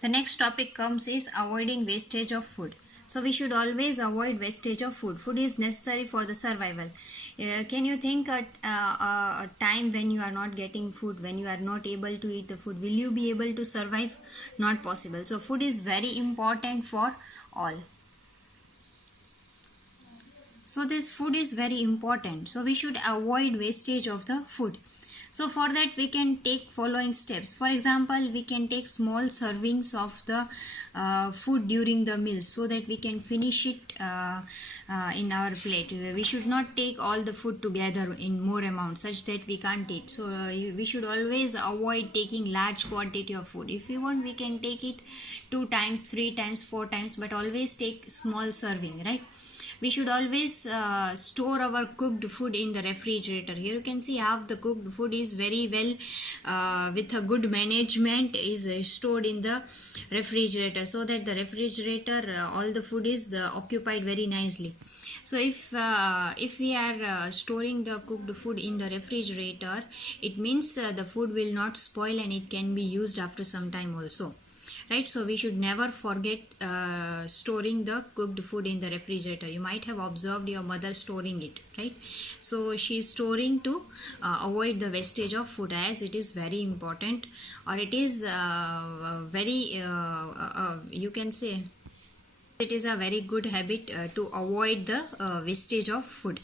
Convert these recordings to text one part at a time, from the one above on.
The next topic comes is avoiding wastage of food. So we should always avoid wastage of food. Food is necessary for the survival. Can you think a time when you are not getting food, when you are not able to eat the food? Will you be able to survive? Not possible. So food is very important for all. So this food is very important. So we should avoid wastage of the food. So for that we can take following steps. For example, we can take small servings of the food during the meals so that we can finish it in our plate. We should not take all the food together in more amount such that we can't eat. So we should always avoid taking large quantity of food. If we want, we can take it 2 times, 3 times, 4 times, but always take small serving, right? We should always store our cooked food in the refrigerator. Here you can see half the cooked food is very well with a good management is stored in the refrigerator, so that the refrigerator all the food is occupied very nicely. So if we are storing the cooked food in the refrigerator, it means the food will not spoil and it can be used after some time also, right? So we should never forget storing the cooked food in the refrigerator. You might have observed your mother storing it, right? So she is storing to avoid the wastage of food, as it is very important, or it is very you can say it is a very good habit to avoid the wastage of food,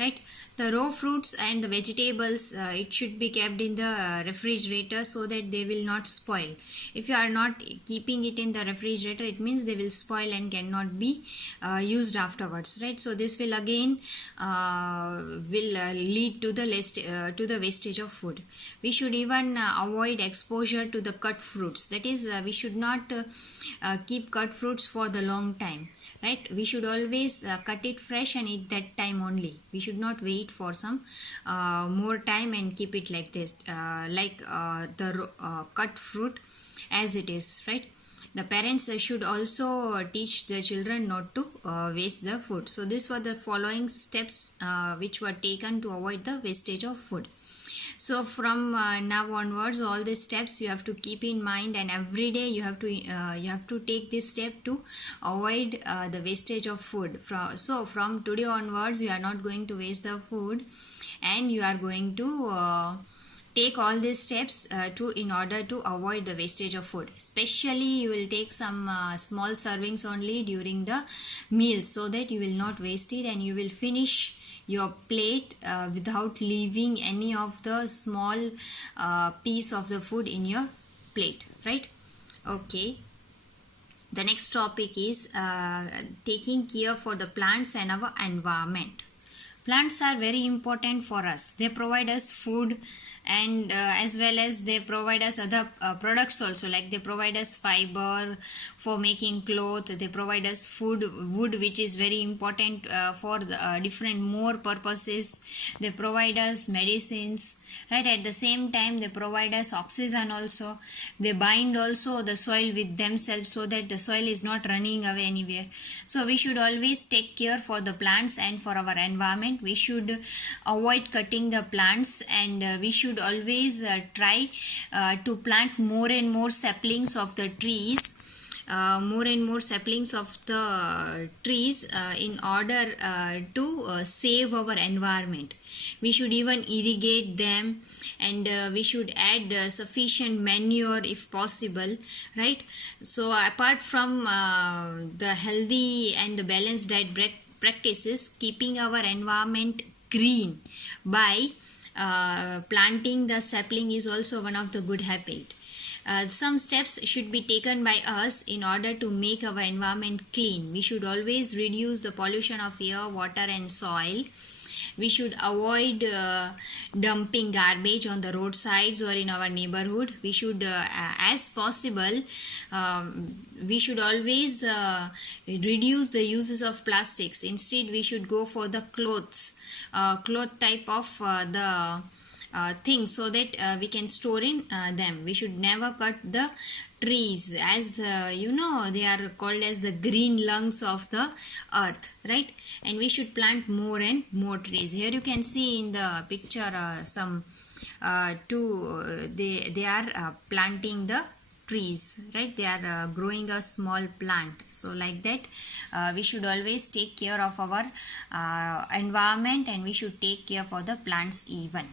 right? The raw fruits and the vegetables, it should be kept in the refrigerator so that they will not spoil. If you are not keeping it in the refrigerator, it means they will spoil and cannot be used afterwards, right? So this will again will lead to the wastage of food. We should even avoid exposure to the cut fruits. That is, we should not keep cut fruits for the long time, right? We should always cut it fresh and eat that time only. We should not wait for some more time and keep it like this, like the cut fruit as it is, right? The parents should also teach the children not to waste the food. So these were the following steps which were taken to avoid the wastage of food. So from now onwards, all these steps you have to keep in mind, and every day you have to take this step to avoid the wastage of food. From today onwards, you are not going to waste the food, and you are going to take all these steps in order to avoid the wastage of food. Especially you will take some small servings only during the meals, so that you will not waste it and you will finish your plate without leaving any of the small piece of the food in your plate, right? Okay, the next topic is taking care for the plants and our environment. Plants are very important for us. They provide us food, and as well as they provide us other products also, like they provide us fiber for making cloth. They provide us wood, which is very important for the, different more purposes. They provide us medicines, right? At the same time, they provide us oxygen also. They bind also the soil with themselves, so that the soil is not running away anywhere. So we should always take care for the plants and for our environment. We should avoid cutting the plants, and we should always try to plant more and more saplings of the trees. More and more saplings of the trees in order to save our environment. We should even irrigate them, and we should add sufficient manure if possible, right? So apart from the healthy and the balanced diet practices, keeping our environment green by planting the sapling is also one of the good habits. Some steps should be taken by us in order to make our environment clean. We should always reduce the pollution of air, water and soil. We should avoid dumping garbage on the roadsides or in our neighborhood. We should, as possible, we should always reduce the uses of plastics. Instead, we should go for the cloth type of the things, so that we can store in them. We should never cut the trees, as you know, they are called as the green lungs of the earth, right? And we should plant more and more trees. Here you can see in the picture some they are planting the trees, right? They are growing a small plant. So like that, we should always take care of our environment, and we should take care for the plants even.